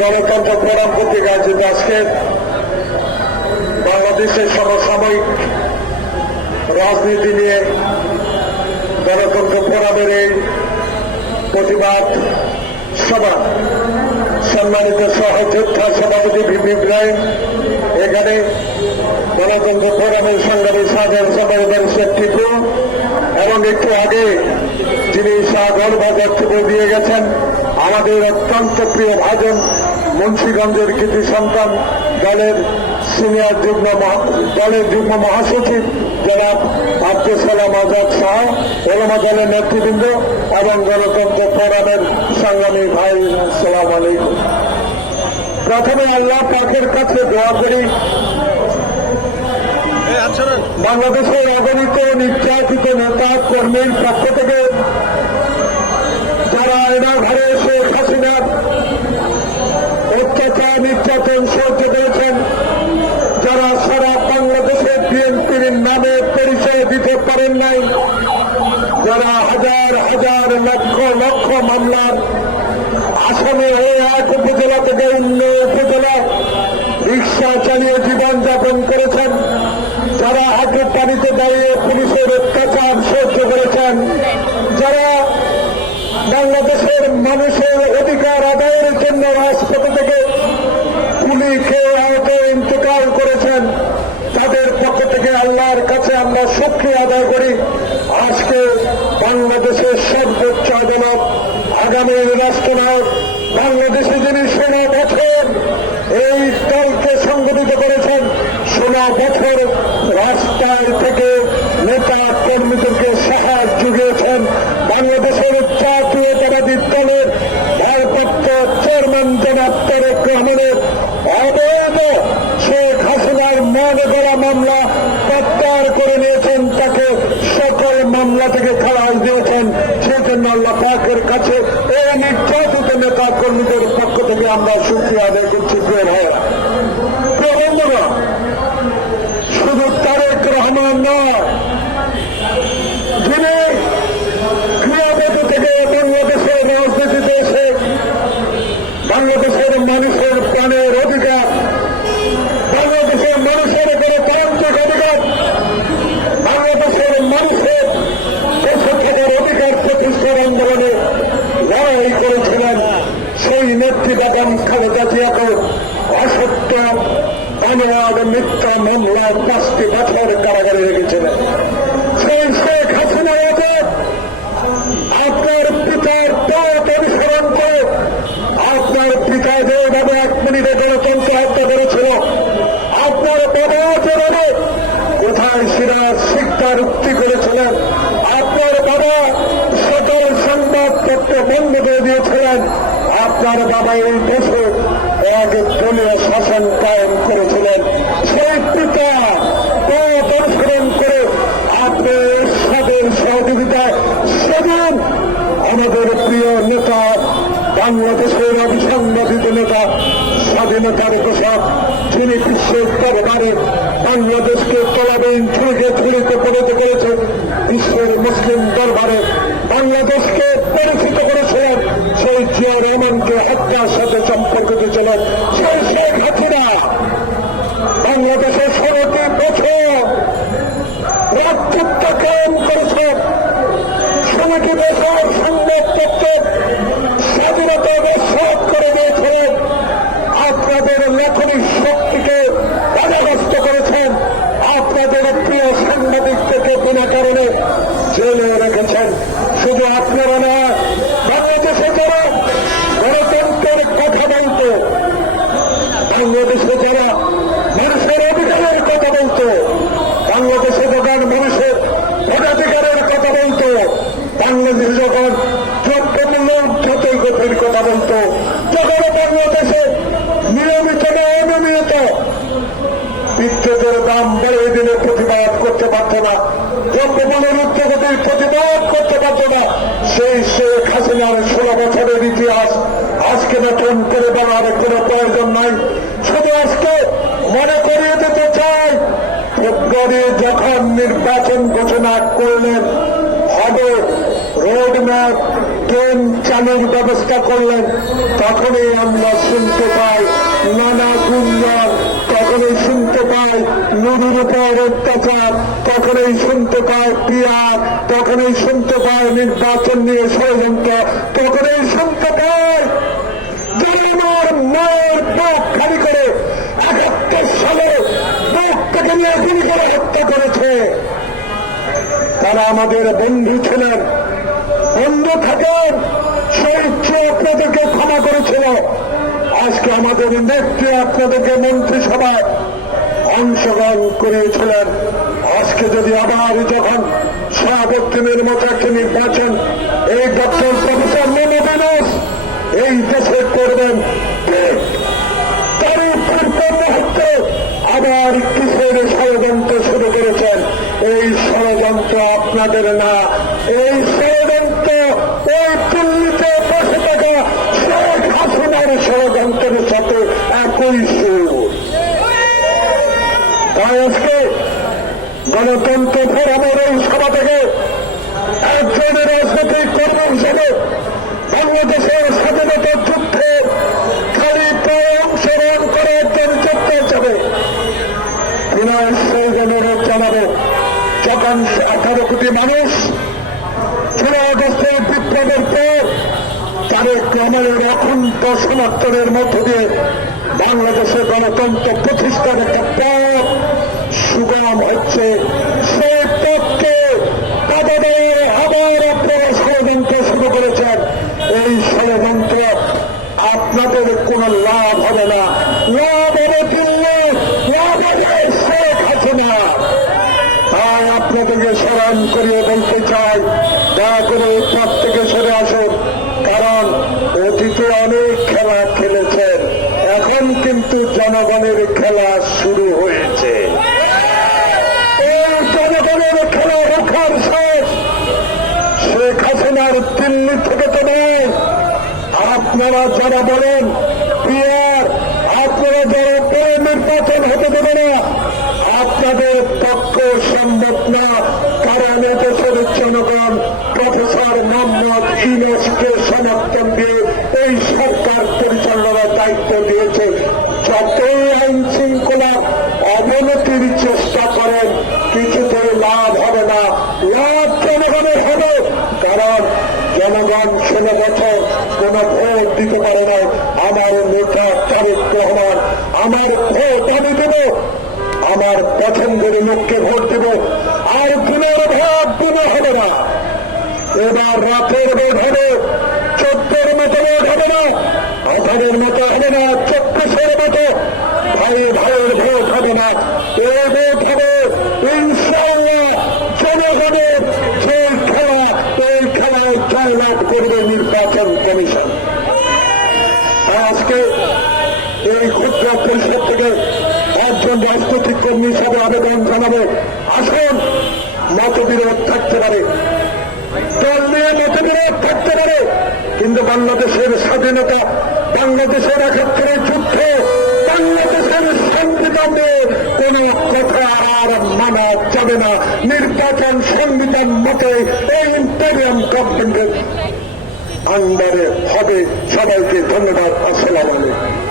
গণতন্ত্র ফোরাম কর্তৃক আয়োজিত আজকে বাংলাদেশের সমসাময়িক রাজনীতি নিয়ে গণতন্ত্র ফোরামের এই প্রতিবাদ সভা সম্মানিত সহযোদ্ধা সভাপতি ভিপি ইব্রাহিম, এখানে গণতন্ত্র ফোরামের সংগ্রামী সাধারণ সম্পাদক টিপু এবং একটু আগে যিনি সাগর বক্তব্য দিয়ে গেছেন আমাদের অত্যন্ত প্রিয় ভাজন মুন্সিগঞ্জের কৃতি সন্তান দলের সিনিয়র যুগ্ম মহাসচিব জনাব আব্দুল সালাম আজাদ সহ ওলামা দলের নেতৃবৃন্দ এবং গণতন্ত্র ফোরামের সংগ্রামী ভাই, আসসালামু আলাইকুম। প্রথমে আল্লাহ পাকের কাছে দোয়া করি বাংলাদেশের অগণিত নির্যাতিত নেতা কর্মীর পক্ষ থেকে যারা এনাঘরে শেখ হাসিনার অত্যাচার নির্যাতন সহ্য করেছেন, যারা সারা বাংলাদেশের বিএনপির নামে পরিচয় দিতে পারেন নাই, যারা হাজার হাজার লক্ষ লক্ষ মামলার আসামে হয়ে এক উপজেলা থেকে অন্য উপজেলা রিক্সা চালিয়ে জীবনযাপন করেছেন, যারা হাতের পানিতে দাঁড়িয়ে পুলিশের অত্যাচার সহ্য করেছেন, যারা বাংলাদেশের মানুষের অধিকার আদায়ের জন্য রাজপথে থেকে গুলি খেয়ে আহতে ইন্তেকাল করেছেন, তাদের পক্ষ থেকে আল্লাহর কাছে আমরা শুকরিয়া আদায় করি। আজকে বাংলাদেশের সর্বোচ্চ আদালত, আগামী রাষ্ট্রনায়ক, বাংলাদেশে যিনি 16 বছর এই দলকে সংগঠিত করেছেন, 16 বছর রাস্তায় থেকে নেতা কর্মীদেরকে সাহায্য জুগিয়েছেন, বাংলাদেশের জাতীয়তাবাদী দলের ভারপ্রাপ্ত চেয়ারম্যান জনাব তারেক রহমানের অবৈধ শেখ হাসিনার মনে করা মামলা প্রত্যাহার করে নিয়েছেন, তাকে সকল মামলা থেকে খালাস দিয়েছেন। সেজন্য আল্লাহ পাকের কাছে এই নির্যাতিত নেতা কর্মীদের পক্ষ থেকে আমরা শুকরিয়া আদায় করছি। প্রিয় ভাইয়েরা, প্রিয় বন্ধুরা, শুধু তারেক রহমান নয়, যিনি ক্রিয়াপতি থেকে বাংলাদেশের রাজনীতিতে এসে বাংলাদেশের মানুষের প্রাণের অধিকার, বাংলাদেশের মানুষের উপরে তান্ত্রিক অধিকার, বাংলাদেশের মানুষের দেশে থাকার অধিকার প্রতিষ্ঠার আন্দোলনে লড়াই করেছিলেন, সেই নেত্রী বেগম খালেদা জিয়াকে অসত্য অনিয়ম মিথ্যা মামলায় 5টি বছর কারাগারে রেখেছিলেন। সেই শেখ হাসিনা আপনার পিতার পথ অনুসরণ করে আপনার পিতা যেভাবে 1 মিনিটে গণতন্ত্র হত্যা করেছিল, আপনার বাবা যেভাবে কোথায় সিরাজ শিক্ষার উক্তি করেছিলেন, আপনার বাবা সকল সংবাদপত্র বন্ধ করে দিয়েছিলেন, আপনার বাবা এই দেশে এক দলীয় শাসন কায়েম করেছিলেন, সেই পিতা পথ অনুসরণ করে আপনি সাদের সহযোগিতায় সেদিন আমাদের প্রিয় নেতা, বাংলাদেশের অবিসংবাদিত নেতা, স্বাধীনতার পোশাক, যিনি বিশ্বের দরবারে বাংলাদেশকে তলাবিহীন ছুরিতে ছুরিতে পরিণত করেছেন, বিশ্বের মুসলিম দরবারে বাংলাদেশকে পরিচিত করেছিলেন, সেই জিয়া রহমানকে হত্যার সাথে সম্পর্কিত ছিলেন, সেই শেখ হাসিনা বাংলাদেশের 16টি বছর রাজত্ব কায়েম করেছেন, 16টি বছর সংবাদপত্রের স্বাধীনতা নিশ্চিত করে দিয়েছিলেন, আপনাদের লেখনী শক্তিকে বাধাগ্রস্ত করেছেন, আপনাদের প্রিয় সাংবাদিকদেরকে বিনা কারণে জেলে রেখেছেন। শুধু আপনারা না, বাংলাদেশে যারা গণতন্ত্রের কথা বলত, বাংলাদেশে যারা মানুষের অধিকারের কথা বলত, বাংলাদেশে যখন মানুষের ভোটাধিকারের কথা বলত, বাংলাদেশে যখন দ্রব্যমূল্য যতই গতির কথা বলত, যখন বাংলাদেশে নিয়মিত না অনিয়মিত বিদ্যুতের দাম বাড়িয়ে দিলে প্রতিবাদ করতে পারত না, দ্রব্যমূল্যের উচ্চগতির প্রতিবাদ করতে পারত না, সেই শেখ হাসিনার 16 বছরের ইতিহাস আজকে নতুন করে বলার কোনো প্রয়োজন নাই। শুধু আজকে মনে করিয়ে দিতে চাই, ফেব্রুয়ারি যখন নির্বাচন ঘোষণা করলেন হবে রোড ম্যাপ ট্রেন চালুর ব্যবস্থা করলেন, তখনই আমরা শুনতে পাই নানা গুঞ্জন, তখনই শুনতে পাই নুরুর উপর অত্যাচার, তখনই শুনতে পাই পিয়ার, তখনই শুনতে পাই নির্বাচন নিয়ে ষড়যন্ত্র, তখনই শুনতে পাই যারা আমার মায়ের বুক খালি করে ৭১ সালে বুক থেকে নিয়ে গুলি করে হত্যা করেছে, তারা আমাদের বন্ধু ছিলেন, বন্ধু থাকেন, সেই চেয়ে আপনাদেরকে ক্ষমা করেছিল। আজকে আমাদের নেত্রী আপনাদেরকে মন্ত্রিসভায় অংশগ্রহণ করিয়েছিলেন। আজকে যদি আবার যখন শাহাবুদ্দিনের মতো একটি নির্বাচন এই ডক্টর প্রফেসর মোহাম্মদ এই দেশে করবেন, তারই পূর্ব মুহূর্তে আবার কিসের ষড়যন্ত্র শুরু করেছেন? এই ষড়যন্ত্র আপনাদের না, এই ষড়যন্ত্র ওই দিল্লিতে বসে থাকা শেখ হাসিনার ষড়যন্ত্রের সাথে একই সুর। তাই আজকে গণতন্ত্র ফোরামের এই সভা থেকে একজন রাজনৈতিক কর্মী হিসেবে বাংলাদেশের স্বাধীনতা যুদ্ধে খালি প্রায় অংশগ্রহণ করে একজন যোদ্ধা হিসাবে বিনয় সৌজন্য অনুরোধ জানাবো, যখন 18 কোটি মানুষ 16 আগস্টের বিপ্লবের পর তারেক রহমানের অখণ্ড সমর্থনের মধ্য দিয়ে বাংলাদেশের গণতন্ত্র প্রতিষ্ঠার একটা পথ সুগম হচ্ছে, সেই পথকে বাধা দিয়ে আবার আপনারা ষড়যন্ত্র শুরু করেছেন। এই ষড়যন্ত্র আপনাদের কোন লাভ হবে না, লাভ হবে দিল্লি, লাভ হবে শেখ হাসিনা। তাই আপনাদেরকে স্মরণ করিয়ে বলতে চাই, দয়া করে এই পথ থেকে সরে আসুন, কারণ অতীতে অনেক খেলা খেলেছেন, এখন কিন্তু জনগণের খেলা শুরু হয়েছে। এই জনগণের খেলা রক্ষার শেষ শেখ হাসিনার দিল্লি থেকে তো নয়। আপনারা যারা বলেন পিয়ার, আপনারা যারা পরে নির্বাচন হতে দেবে না, আপনাদের পক্ষে সম্ভব না, কারণ দেশের জনগণ প্রফেসর মোহাম্মদ ইউনূসকে সমর্থন দিয়ে এই সরকার পরিচালনার দায়িত্ব দিয়েছে। যতই আইন শৃঙ্খলা অবনতির চেষ্টা করেন, কিছুতেই লাভ হবে না, লাভ জনগণের হবে, কারণ জনগণ 16 বছর কোন ভোট দিতে পারে না। আমার নেতা তারেক রহমান, আমার ভোট আমি দেব, আমার পছন্দের লোককে ভোট দেব, আর দিনের ভোট দিনে হবে না। এবার রাতের ভোট হবে, 14-র মতো ভোট হবে না, 18-র মতো হবে না, 24-এর মতো ভাইয়ের ভোট হবে না। এই ভোট হবে ইনশাআল্লাহ জনগণের যে খেলা, এই খেলায় জয়লাভ করবে নির্বাচন কমিশন। আজকে এই ক্ষুদ্র পরিষদ থেকে একজন রাজনৈতিক কর্মী হিসাবে আবেদন জানাবো, আসুন, মতবিরোধ থাকতে পারে, দল নিয়ে মতবিরোধ থাকতে পারে, কিন্তু বাংলাদেশের স্বাধীনতা, বাংলাদেশের ৭১ যুদ্ধ, বাংলাদেশের সংবিধানে কোন কথা আর মানা যাবে না। নির্বাচন সংবিধান মতে এই ইন্টারিয়াম গভর্নমেন্টের আন্ডারে হবে। সবাইকে ধন্যবাদ। আসসালামু আলাইকুম।